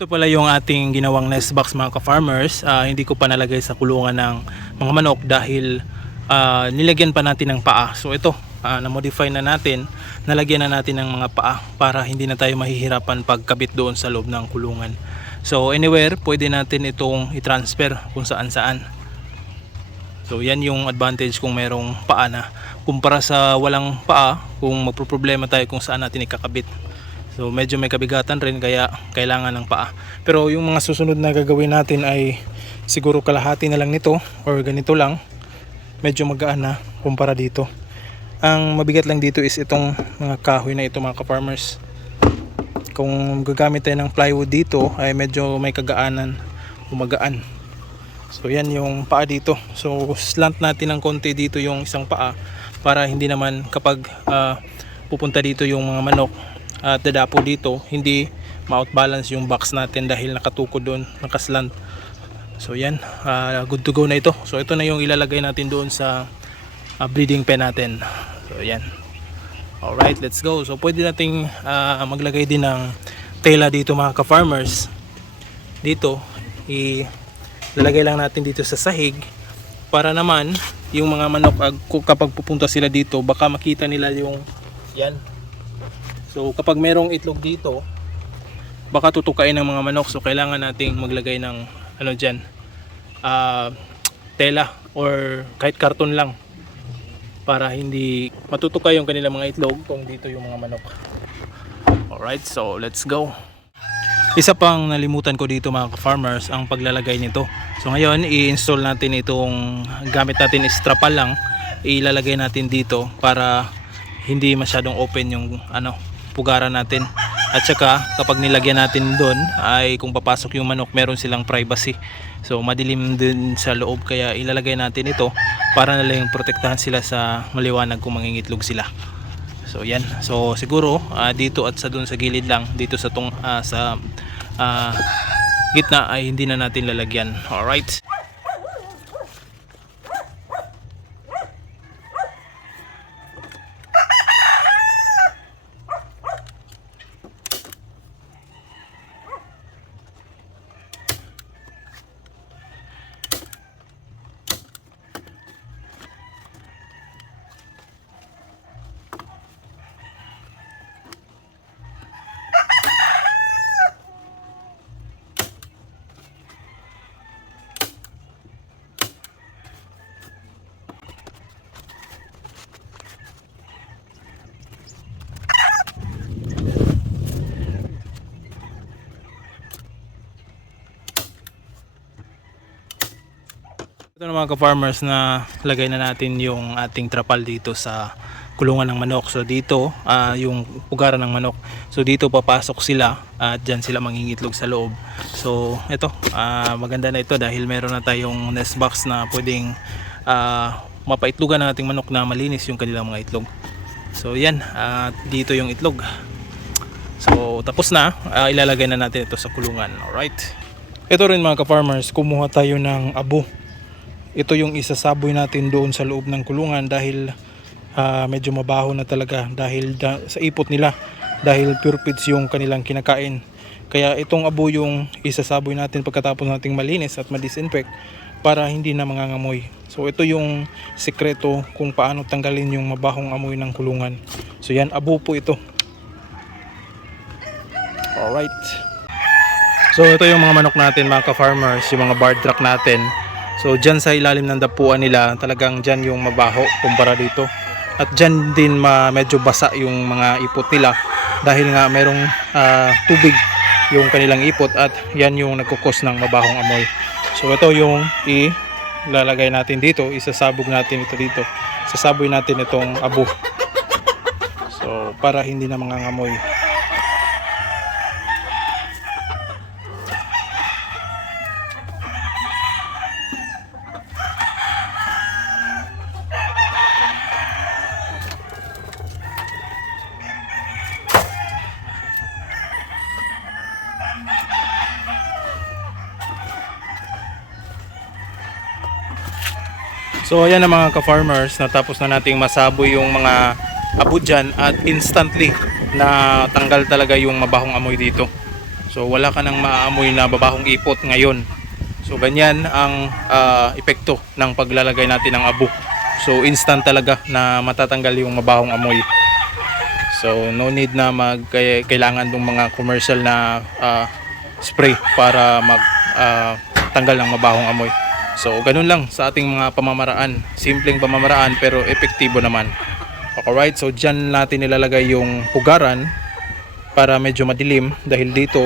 Ito pala yung ating ginawang nest box mga ka-farmers. Ah, hindi ko pa nalagay sa kulungan ng mga manok dahil ah, nilagyan pa natin ng paa. So ito, ah, na-modify na natin. Nalagyan na natin ng mga paa para hindi na tayo mahihirapan pagkabit doon sa loob ng kulungan. So anywhere, pwede natin itong i-transfer kung saan saan. So yan yung advantage kung merong paa na. Kumpara sa walang paa, kung magproblema tayo kung saan natin ikakabit. So medyo may kabigatan rin kaya kailangan ng paa. Pero yung mga susunod na gagawin natin ay siguro kalahati na lang nito or ganito lang. Medyo magaan na kumpara dito. Ang mabigat lang dito is itong mga kahoy na ito mga ka-farmers. Kung gagamit tayo ng plywood dito ay medyo may kagaanan, umagaan. So yan yung paa dito. So slant natin ng konti dito yung isang paa para hindi naman kapag ah, pupunta dito yung mga manok at dadapo dito, hindi ma-outbalance yung box natin dahil nakatuko doon, nakaslant. So yan, ah, good to go na ito. So ito na yung ilalagay natin doon sa ah, breeding pen natin. So yan. Alright, let's go. So pwede nating ah, maglagay din ng tela dito mga ka-farmers. Dito, i lalagay lang natin dito sa sahig para naman yung mga manok kapag pupunta sila dito baka makita nila yung yan so kapag merong itlog dito baka tutukain ng mga manok so kailangan nating maglagay ng ano dyan ah, tela or kahit karton lang para hindi matutukay yung kanilang mga itlog kung dito yung mga manok alright so let's go isa pang nalimutan ko dito mga farmers ang paglalagay nito. So ngayon i-install natin itong gamit natin is lang. Ilalagay natin dito para hindi masyadong open yung ano pugaran natin. At saka kapag nilagyan natin doon ay kung papasok yung manok meron silang privacy. So madilim din sa loob kaya ilalagay natin ito para na lang protektahan sila sa maliwanag kung mangingitlog sila. So yan. So siguro ah, dito at sa doon sa gilid lang dito sa tong ah, sa ah, gitna ay hindi na natin lalagyan. All right. Ito na mga ka-farmers na lagay na natin yung ating trapal dito sa kulungan ng manok. So dito, ah, yung pugaran ng manok. So dito papasok sila at dyan sila mangingitlog sa loob. So ito, ah, maganda na ito dahil meron na tayong nest box na pwedeng ah, mapaitlogan ng ating manok na malinis yung kanilang mga itlog. So yan, at dito yung itlog. So tapos na, ah, ilalagay na natin ito sa kulungan. Alright. Ito rin mga ka-farmers, kumuha tayo ng abo ito yung isasaboy natin doon sa loob ng kulungan dahil ah, medyo mabaho na talaga dahil da- sa ipot nila dahil pure feeds yung kanilang kinakain. Kaya itong abo yung isasaboy natin pagkatapos nating malinis at ma-disinfect para hindi na mangangamoy. So ito yung sikreto kung paano tanggalin yung mabahong amoy ng kulungan. So yan abo po ito. Alright. So ito yung mga manok natin mga ka-farmers, yung mga barred truck natin. So dyan sa ilalim ng dapuan nila, talagang dyan yung mabaho kumpara dito. At dyan din ma medyo basa yung mga ipot nila dahil nga merong ah, tubig yung kanilang ipot at yan yung nagkukos ng mabahong amoy. So ito yung ilalagay natin dito, isasabog natin ito dito. Sasaboy natin itong abo. So para hindi na mangangamoy. So ayan na mga ka-farmers, natapos na nating masaboy yung mga abo dyan at instantly na tanggal talaga yung mabahong amoy dito. So wala ka nang maaamoy na babahong ipot ngayon. So ganyan ang ah, epekto ng paglalagay natin ng abo. So instant talaga na matatanggal yung mabahong amoy. So no need na mag kailangan ng mga commercial na ah, spray para mag ah, tanggal ng mabahong amoy. So ganun lang sa ating mga pamamaraan. Simpleng pamamaraan pero epektibo naman. Alright, so dyan natin nilalagay yung pugaran para medyo madilim dahil dito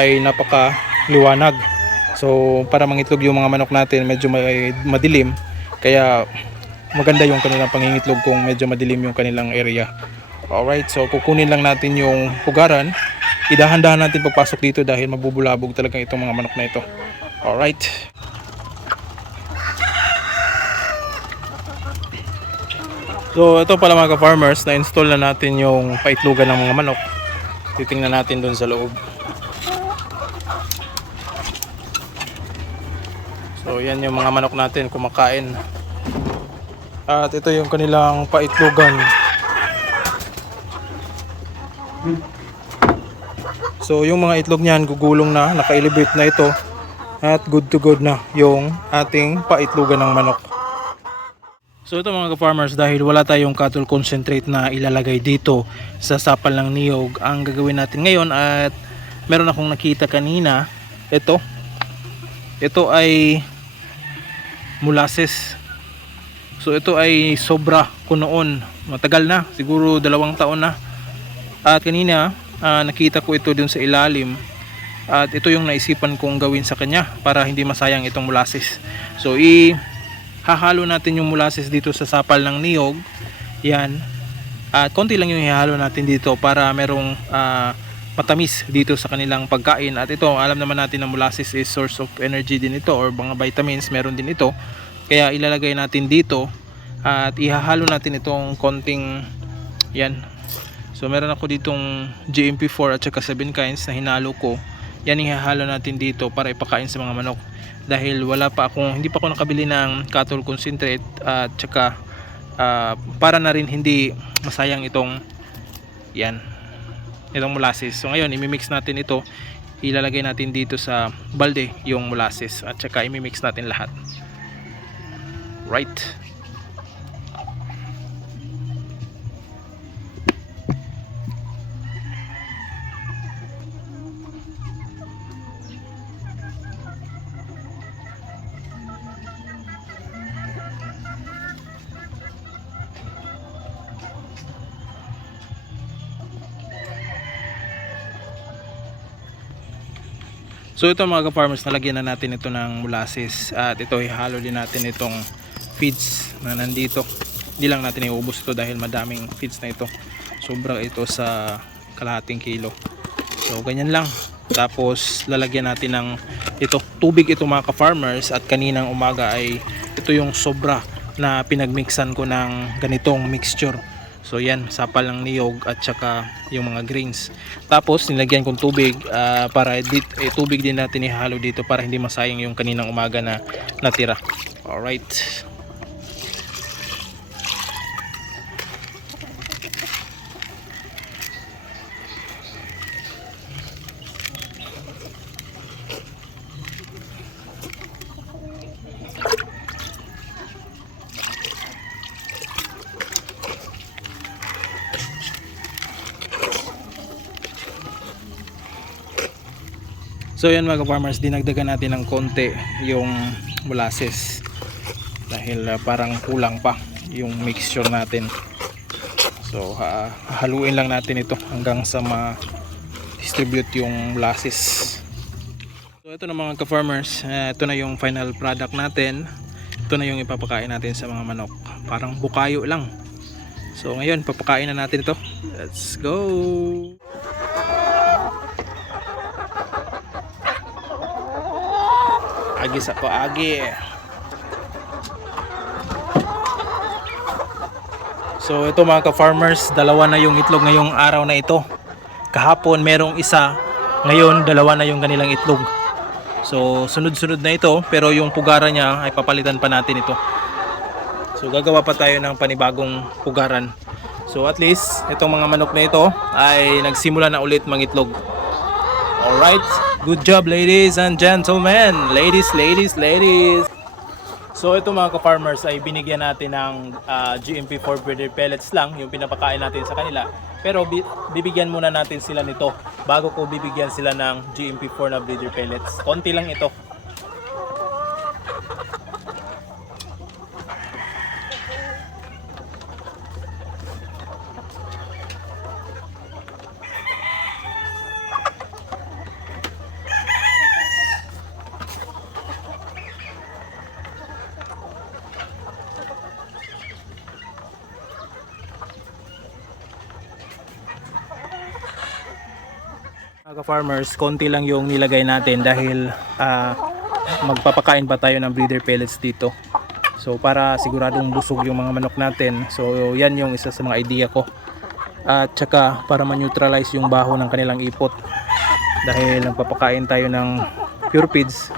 ay napaka liwanag. So para mangitlog yung mga manok natin medyo madilim kaya maganda yung kanilang pangingitlog kung medyo madilim yung kanilang area. Alright, so kukunin lang natin yung pugaran. Idahan-dahan natin pagpasok dito dahil mabubulabog talaga itong mga manok na ito. Alright. So ito pala mga farmers na-install na natin yung paitlugan ng mga manok. Titingnan natin doon sa loob. So yan yung mga manok natin kumakain. At ito yung kanilang paitlugan. So yung mga itlog niyan gugulong na, naka-elevate na ito. At good to good na yung ating paitlugan ng manok. So ito mga farmers dahil wala tayong cattle concentrate na ilalagay dito sa sapal ng niyog, ang gagawin natin ngayon at meron akong nakita kanina, ito. Ito ay molasses. So ito ay sobra ko noon. Matagal na, siguro dalawang taon na. At kanina ah, nakita ko ito dun sa ilalim. At ito yung naisipan kong gawin sa kanya para hindi masayang itong molasses. So i hahalo natin yung molasses dito sa sapal ng niyog. Yan. At konti lang yung ihahalo natin dito para merong ah, matamis dito sa kanilang pagkain. At ito, alam naman natin na molasses is source of energy din ito or mga vitamins, meron din ito. Kaya ilalagay natin dito at ihahalo natin itong konting yan. So meron ako ditong GMP4 at saka 7 kinds na hinalo ko. Yan ihahalo natin dito para ipakain sa mga manok. Dahil wala pa akong hindi pa ako nakabili ng cattle concentrate at saka ah, para na rin hindi masayang itong yan itong molasses. So ngayon imimix natin ito. Ilalagay natin dito sa balde yung molasses at saka imimix natin lahat. Right So ito mga farmers nalagyan na natin ito ng molasses at ito ihalo din natin itong feeds na nandito. Hindi lang natin iubos ito dahil madaming feeds na ito. Sobra ito sa kalahating kilo. So ganyan lang. Tapos lalagyan natin ng ito tubig ito mga ka-farmers at kaninang umaga ay ito yung sobra na pinagmixan ko ng ganitong mixture. So yan, sapal ng niyog at saka yung mga greens. Tapos nilagyan kong tubig ah, para dit, eh, tubig din natin ihalo dito para hindi masayang yung kaninang umaga na natira. Alright. So yan mga farmers, dinagdagan natin ng konti yung molasses dahil ah, parang kulang pa yung mixture natin. So ha haluin lang natin ito hanggang sa ma-distribute yung molasses. So ito na mga ka-farmers, eh, ito na yung final product natin. Ito na yung ipapakain natin sa mga manok. Parang bukayo lang. So ngayon, papakain na natin ito. Let's go! Agi sa ko agi. So ito mga ka-farmers, dalawa na yung itlog ngayong araw na ito. Kahapon merong isa, ngayon dalawa na yung kanilang itlog. So sunod-sunod na ito, pero yung pugara niya ay papalitan pa natin ito. So gagawa pa tayo ng panibagong pugaran. So at least itong mga manok na ito ay nagsimula na ulit mangitlog. Alright, good job ladies and gentlemen. Ladies, ladies, ladies. So ito mga ka-farmers ay binigyan natin ng ah, GMP4 breeder pellets lang, yung pinapakain natin sa kanila. Pero bi- bibigyan muna natin sila nito bago ko bibigyan sila ng GMP4 na breeder pellets. Konti lang ito. Mga farmers, konti lang yung nilagay natin dahil ah, magpapakain pa tayo ng breeder pellets dito. So para siguradong busog yung mga manok natin. So yan yung isa sa mga idea ko. At saka para ma-neutralize yung baho ng kanilang ipot. Dahil nagpapakain tayo ng pure feeds.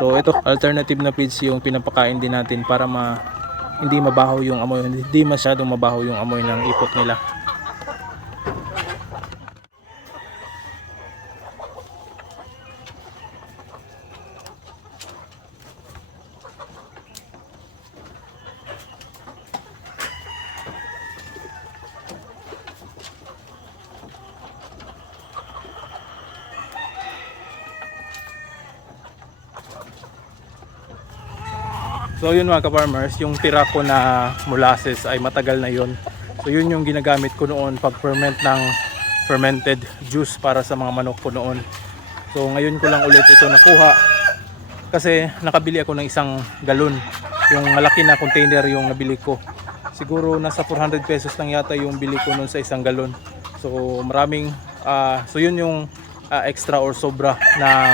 So ito, alternative na feeds yung pinapakain din natin para ma hindi mabaho yung amoy, hindi masyadong mabaho yung amoy ng ipot nila. So yun mga ka-farmers, yung tira ko na molasses ay matagal na yun. So yun yung ginagamit ko noon pag ferment ng fermented juice para sa mga manok ko noon. So ngayon ko lang ulit ito nakuha kasi nakabili ako ng isang galon. Yung malaki na container yung nabili ko. Siguro nasa 400 pesos lang yata yung bili ko noon sa isang galon. So maraming ah, so yun yung ah, extra or sobra ng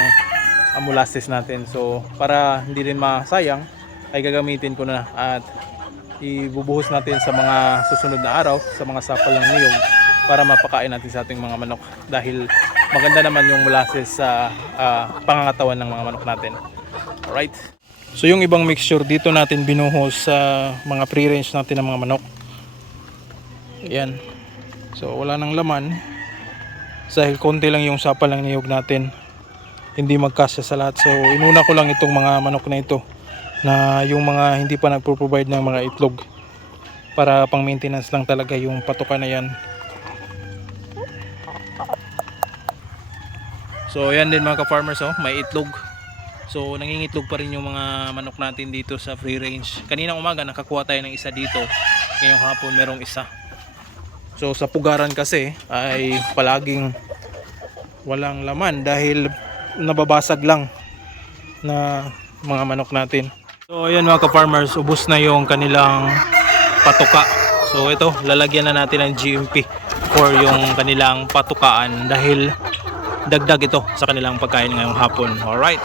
ah, molasses natin. So para hindi rin masayang ay gagamitin ko na at ibubuhos natin sa mga susunod na araw sa mga sapal ng niyog para mapakain natin sa ating mga manok dahil maganda naman yung molasses sa ah, pangangatawan ng mga manok natin. Alright. So yung ibang mixture dito natin binuhos sa mga pre-range natin ng mga manok. Yan. So wala nang laman. Dahil konti lang yung sapal ng niyog natin. Hindi magkasya sa lahat. So inuna ko lang itong mga manok na ito na yung mga hindi pa nagpo-provide ng mga itlog. Para pang maintenance lang talaga yung patuka na yan. So yan din mga ka-farmers oh, may itlog. So nangingitlog pa rin yung mga manok natin dito sa free range. Kaninang umaga nakakuha tayo ng isa dito. Ngayong hapon merong isa. So sa pugaran kasi ay palaging walang laman dahil nababasag lang na mga manok natin So ayan mga ka-farmers, ubos na yung kanilang patuka. So ito, lalagyan na natin ng GMP for yung kanilang patukaan dahil dagdag ito sa kanilang pagkain ngayong hapon. Alright.